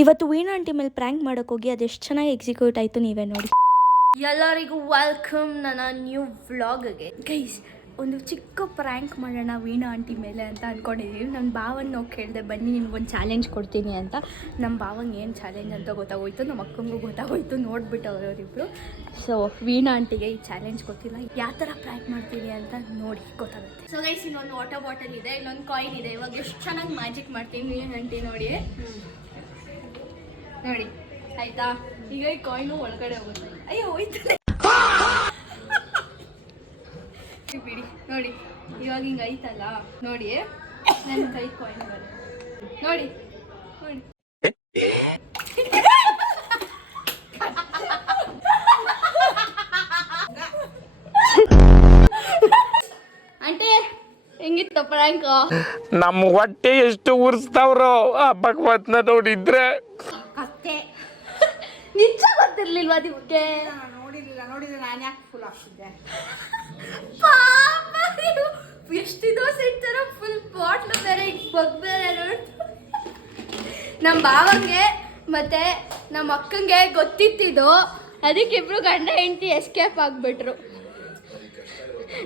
ಇವತ್ತು ವೀಣಾ ಆಂಟಿ ಮೇಲೆ ಪ್ರ್ಯಾಂಕ್ ಮಾಡೋಕೆ ಹೋಗಿ ಅದೆಷ್ಟು ಚೆನ್ನಾಗಿ ಎಕ್ಸಿಕ್ಯೂಟ್ ಆಯಿತು ನೀವೇ ನೋಡಿ. ಎಲ್ಲರಿಗೂ ವೆಲ್ಕಮ್ ನನ್ನ ನ್ಯೂ ವ್ಲಾಗ್ಗೆ. ಗೈಸ್, ಒಂದು ಚಿಕ್ಕ ಪ್ರ್ಯಾಂಕ್ ಮಾಡೋಣ ವೀಣಾ ಆಂಟಿ ಮೇಲೆ ಅಂತ ಅಂದ್ಕೊಂಡಿದ್ದೀವಿ. ನನ್ನ ಭಾವನ ಹೋಗಿ ಕೇಳಿದೆ, ಬನ್ನಿ ನಿಮ್ಗೊಂದು ಚಾಲೆಂಜ್ ಕೊಡ್ತೀನಿ ಅಂತ. ನಮ್ಮ ಭಾವಂಗೆ ಏನು ಚಾಲೆಂಜ್ ಅಂತ ಗೊತ್ತಾಗೋಯ್ತು, ನಮ್ಮ ಅಕ್ಕಂಗೂ ಗೊತ್ತಾಗೋಯ್ತು, ನೋಡಿಬಿಟ್ಟು ಅವರಿಬ್ಬರು. ಸೊ ವೀಣಾ ಆಂಟಿಗೆ ಈ ಚಾಲೆಂಜ್ ಗೊತ್ತಿಲ್ಲ, ಯಾವ ಥರ ಪ್ರ್ಯಾಂಕ್ ಮಾಡ್ತೀನಿ ಅಂತ ನೋಡಿ ಗೊತ್ತಾಗುತ್ತೆ. ಸೊ ಗೈಸ್, ಇನ್ನೊಂದು ವಾಟರ್ ಬಾಟಲ್ ಇದೆ, ಇನ್ನೊಂದು ಕಾಯಿನ್ ಇದೆ. ಇವಾಗ ಎಷ್ಟು ಚೆನ್ನಾಗಿ ಮ್ಯಾಜಿಕ್ ಮಾಡ್ತೀನಿ ವೀಣಾ ಆಂಟಿ ನೋಡಿ ನೋಡಿ, ಆಯ್ತಾ? ಈಗ ಈ ಕಾಯಿನು ಒಳಗಡೆ ಹೋಗುತ್ತೆ. ಅಯ್ಯೋ ಹೋಯ್ತು ಬಿಡಿ. ನೋಡಿ ಇವಾಗ ಹಿಂಗೆ ಐತಲ್ಲ, ನೋಡಿ ನನ್ನ ಕೈ ಕಾಯಿನ್ ಬರುತ್ತೆ ನೋಡಿ ನೋಡಿ. ಆಂಟಿ ಹೆಂಗಿತ್ತು ಪ್ರ್ಯಾಂಕ್? ನಮ್ಮ ಹೊಟ್ಟೆ ಎಷ್ಟು ಉರ್ಸ್ತಾವ್ರೋ ಭಗವತ್ನ ನೋಡಿದ್ರೆ. ಅಷ್ಟೇ, ನಿಜ ಗೊತ್ತಿರ್ಲಿಲ್ವಾ ನಿಮ್ಗೆ? ನೋಡಿದ್ರೆ ನಾನು ಯಾಕೆ ಫುಲ್ ಆಗ್ತಿದ್ದೆ? ಎಷ್ಟಿದೋ ಸಿಗ್ತಾರ ಫುಲ್ ಬಾಟ್ಲು ಬೇರೆ ಬೇರೆ ನೋಡಿ. ನಮ್ಮ ಭಾವಂಗೆ ಮತ್ತೆ ನಮ್ಮ ಅಕ್ಕಂಗೆ ಗೊತ್ತಿತ್ತಿದ್ದು, ಅದಕ್ಕೆ ಇಬ್ರು ಗಂಡ ಹೆಂಡತಿ ಎಸ್ಕೇಪ್ ಆಗ್ಬಿಟ್ರು.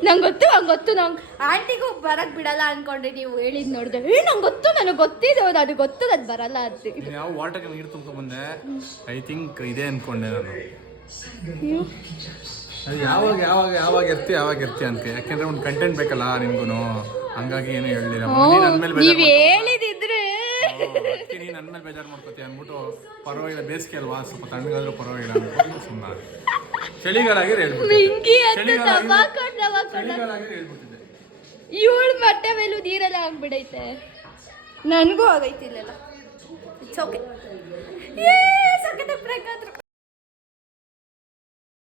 ನಂಗೆ ಗೊತ್ತು ನಂಗೆ ಆಂಟಿಗೂ ಬರಕ್ ಬಿಡಲ್ಲ ಅನ್ಕೊಂಡೆ. ನೀವು ಹೇಳಿದ್ ನೋಡಿದೆ, ನಂಗೆ ಗೊತ್ತು, ನನಗೆ ಗೊತ್ತಿದೆ, ಅದು ಗೊತ್ತು, ಅದು ಬರಲ್ಲ ಅಂತ. ಯಾವ ವಾಟರ್ಗೆ ನೀರು ತುಂಬ್ಕೊಂಡ್ಬಂದೆ, ಐ ಥಿಂಕ್ ಇದೆ ಅನ್ಕೊಂಡೆ ನಾನು. ಅದು ಯಾವಾಗ ಇರ್ತಿ ಅಂತ, ಯಾಕೆಂದ್ರೆ ಒಂದು ಕಂಟೆಂಟ್ ಬೇಕಲ್ಲ ನಿಮ್ಗೂ, ಹಂಗಾಗಿ ಏನು ಹೇಳಿಲ್ಲ. ನೀವ್ ಹೇಳಿದಿದ್ರೆ ನೀನು ನನ್ನ ಮೇಲೆ ಬೇಜಾರು ಮಾಡ್ಕೋತೀಯ ಅಂದ್ಬಿಟ್ಟು, ಪರವಾಗಿಲ್ಲ ಬೇಸಿಗೆ ಅಲ್ವಾ, ಸ್ವಲ್ಪ ತಣ್ಣಗಾದ್ರೂ ಪರವಾಗಿಲ್ಲ ಅನ್ಕೊಂಡು ಸುಮ್ಮನೆ ಚಳಿಗಾಲಾಗಿರೋ ಹೇಳ್ಬಿಟ್ಟಿದ್ದೆ. ಇವಳು ಬಟ್ಟೆ ಮೇಲೂ ನೀರೆಲ್ಲ ಆಗ್ಬಿಡೈತೆ, ನನಗೂ ಆಗೈತಿಲ್ಲ. It's okay.